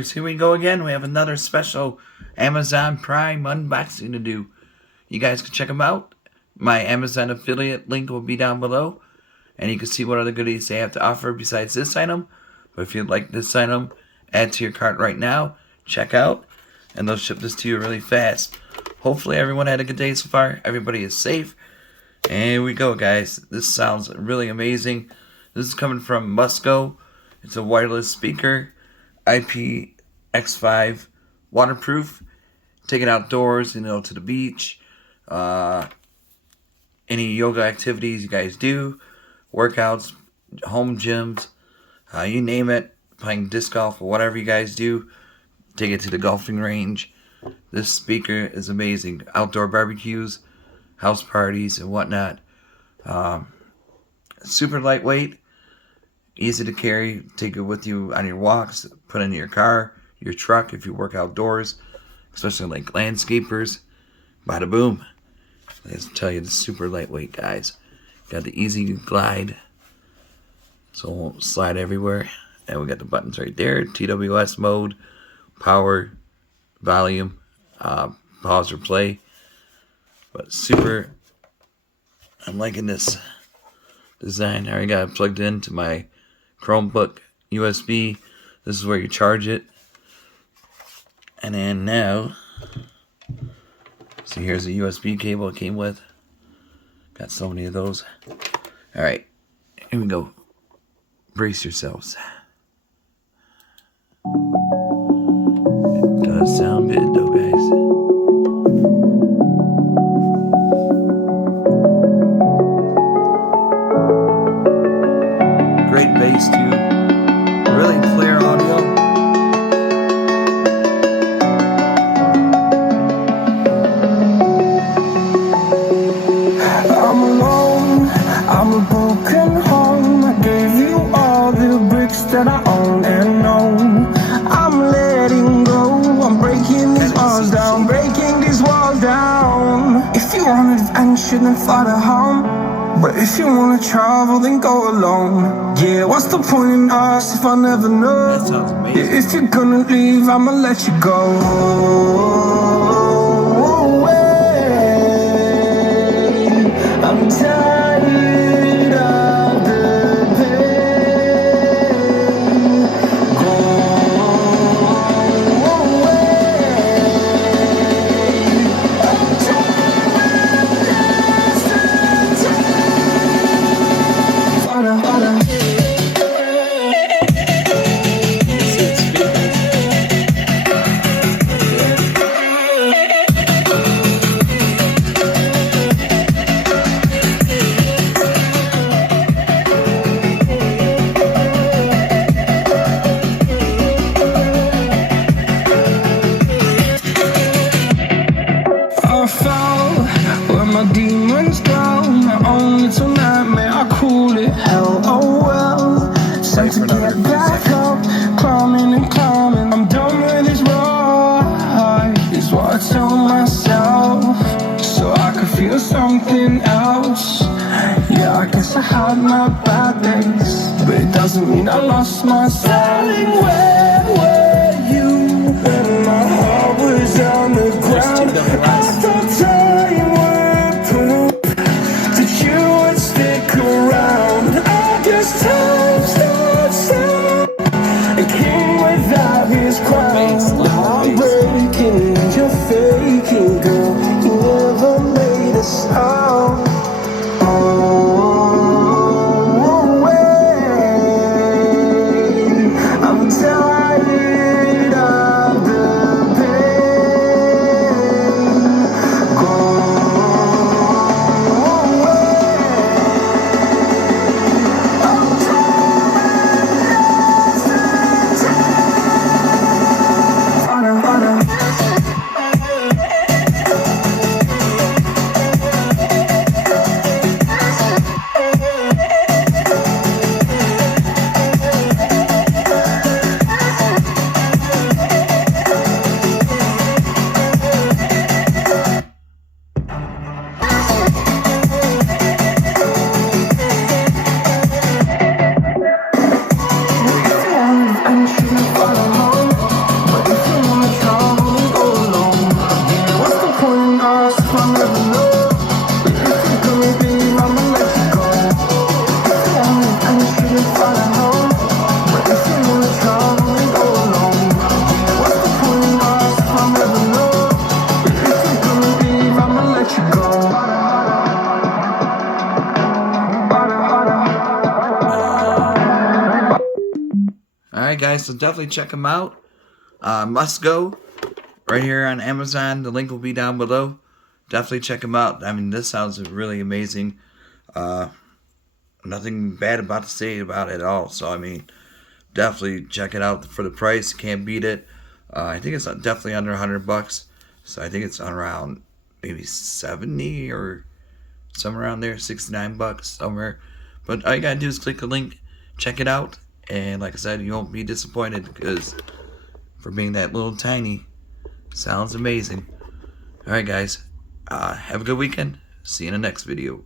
gamers, here we go again. We have another special Amazon Prime unboxing to do. You guys can check them out. My Amazon affiliate link will be down below, and you can see what other goodies they have to offer besides this item. But if you'd like this item, add to your cart right now, check out, and they'll ship this to you really fast. Hopefully everyone had a good day so far. Everybody is safe. And here we go, guys. This sounds really amazing. This is coming from MUSGO. It's a wireless speaker, IPX5, waterproof. Take it outdoors, to the beach. Any yoga activities you guys do, workouts, home gyms, you name it, playing disc golf or whatever you guys do, take it to the golfing range. This speaker is amazing. Outdoor barbecues, house parties, and whatnot. Super lightweight, easy to carry. Take it with you on your walks, put it in your car, your truck if you work outdoors, especially like landscapers. Bada boom. Let's tell you, it's super lightweight, guys. Got the easy glide, so it won't slide everywhere. And we got the buttons right there. TWS mode, power, volume, pause or play. But super, I'm liking this design. I already got it plugged into my Chromebook USB. This is where you charge it. And then now, so here's the USB cable it came with. Got so many of those. Alright, here we go. Brace yourselves. It does sound good though, guys. Great bass too. Really clear audio. I'm alone, I'm a broken home. I gave you all the bricks that I own and know. I'm letting go, I'm breaking these walls down, breaking these walls down. If you want adventure, then fly to home. But if you wanna travel, then go alone. Yeah, what's the point in us if I never know? That sounds amazing. If you're gonna leave, I'ma let you go. I'm tired of the pain. Go away. I'm tired of I fell where my demons go. My own little nightmare, I call it hell. Oh well, time to get back up, climbing and climbing. I'm done with this ride, is what I tell myself, so I could feel something else. Yeah, I guess I had my bad days, but it doesn't mean I lost myself. Darling, where were you when my heart was on the ground? I thought time would prove that you would stick around. I guess time starts down, a king without his crown. I'm breaking and you're faking, girl. You never made a sound. Oh, wait, I'm tired. lost if I'm ever low. But if you come and babe, I'ma let you go. If you want it, I just shouldn't follow home. But if you know it's wrong, then go alone. Yeah, what's the point of lost if I'm ever low? But if you come and babe, I'ma let you go. Alright guys, so definitely check them out. MUSGO, right here on Amazon. The link will be down below. Definitely check them out. I mean, this sounds really amazing. Nothing bad about to say about it at all. So, I mean, definitely check it out for the price. Can't beat it. I think it's definitely under $100. So, I think it's around maybe 70 or somewhere around there. $69 somewhere. But all you gotta do is click the link, check it out. And like I said, you won't be disappointed because for being that little tiny, sounds amazing. Alright guys, have a good weekend. See you in the next video.